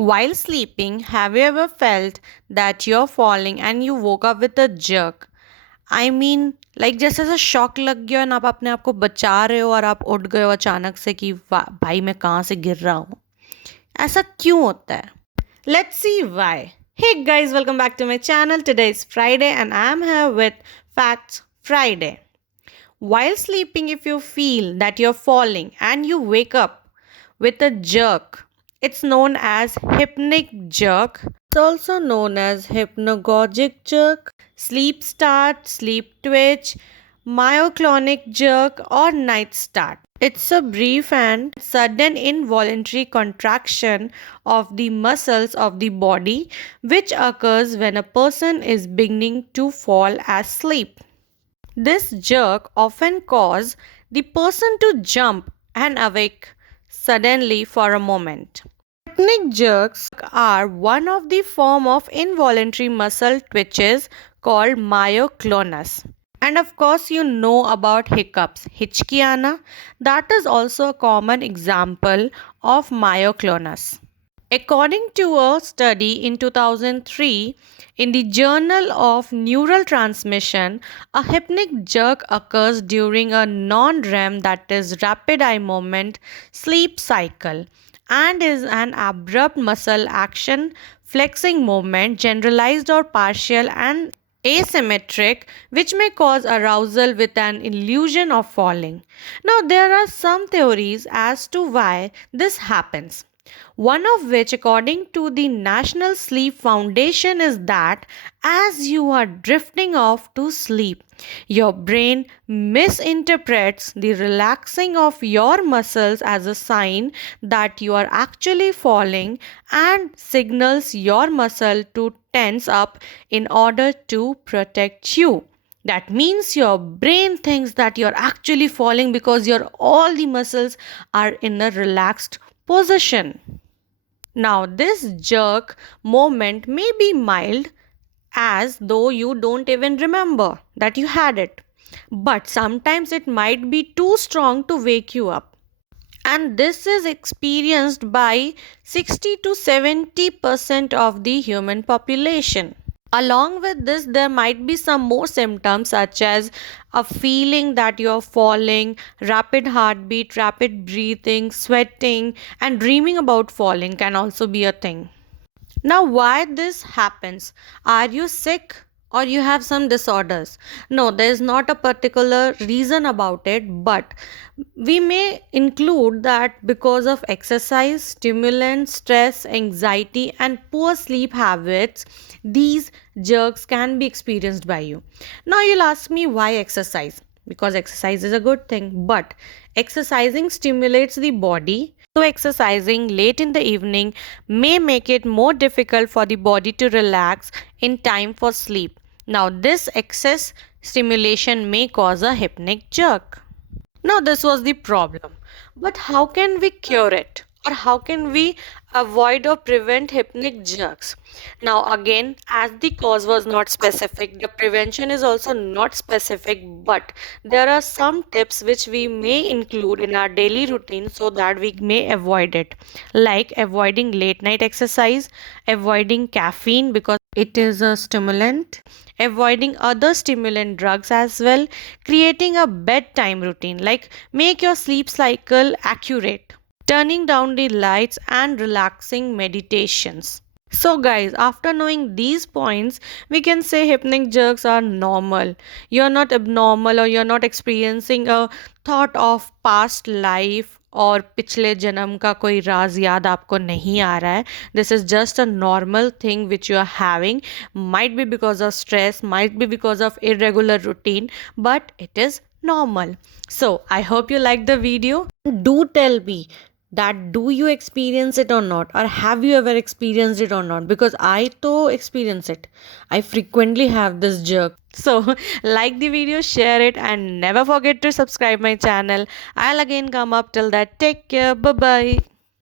While sleeping, have you ever felt that you're falling and you woke up with a jerk? Like जैसे ऐसा shock लग गया और आप अपने आप को बचा रहे हो और आप उठ गए हो अचानक से कि भाई मैं कहाँ से गिर रहा हूँ। ऐसा क्यों होता है? Let's see why. Hey guys, welcome back to my channel. Today is Friday and I am here with facts Friday. While sleeping, if you feel that you're falling and you wake up with a jerk, it's known as hypnic jerk. It's also known as hypnagogic jerk, sleep start, sleep twitch, myoclonic jerk, or night start. It's a brief and sudden involuntary contraction of the muscles of the body which occurs when a person is beginning to fall asleep. This jerk often causes the person to jump and awake suddenly for a moment. Hypnic jerks are one of the form of involuntary muscle twitches called myoclonus. And of course, you know about hiccups, hichki that is also a common example of myoclonus. According to a study in 2003 in the Journal of Neural Transmission, a hypnic jerk occurs during a non-REM, that is rapid eye movement, sleep cycle and is an abrupt muscle action flexing movement, generalized or partial and asymmetric, which may cause arousal with an illusion of falling. Now, there are some theories as to why this happens. One of which, according to the National Sleep Foundation, is that as you are drifting off to sleep, your brain misinterprets the relaxing of your muscles as a sign that you are actually falling and signals your muscle to tense up in order to protect you. That means your brain thinks that you're actually falling because your all the muscles are in a relaxed position. Now, this jerk moment may be mild, as though you don't even remember that you had it, but sometimes it might be too strong to wake you up. And this is experienced by 60 to 70% of the human population. Along with this, there might be some more symptoms such as a feeling that you're falling, rapid heartbeat, rapid breathing, sweating, and dreaming about falling can also be a thing. Now, why this happens? Are you sick or you have some disorders? No, there is not a particular reason about it, but we may include that because of exercise, stimulants, stress, anxiety, and poor sleep habits, these jerks can be experienced by you. Now, you'll ask me why exercise? Because exercise is a good thing, but exercising stimulates the body. So, exercising late in the evening may make it more difficult for the body to relax in time for sleep. Now, this excess stimulation may cause a hypnic jerk. Now, this was the problem. But how can we cure it? Or how can we avoid or prevent hypnic jerks? Now, again, as the cause was not specific, the prevention is also not specific, but there are some tips which we may include in our daily routine so that we may avoid it, like avoiding late night exercise, avoiding caffeine because it is a stimulant, avoiding other stimulant drugs as well, creating a bedtime routine, like make your sleep cycle accurate, turning down the lights and relaxing meditations. So, guys, after knowing these points, we can say hypnic jerks are normal. You're not abnormal or you're not experiencing a thought of past life और पिछले जन्म का कोई राज याद आपको नहीं आ रहा है. This is just a normal thing which you are having. Might be because of stress, might be because of irregular routine, but it is normal. So, I hope you liked the video. Do tell me that do you experience it or not, or have you ever experienced it or not, because I too experience it. I frequently have this jerk. So like the video, share it, and never forget to subscribe my channel. I'll again come up. Till that, take care. Bye bye.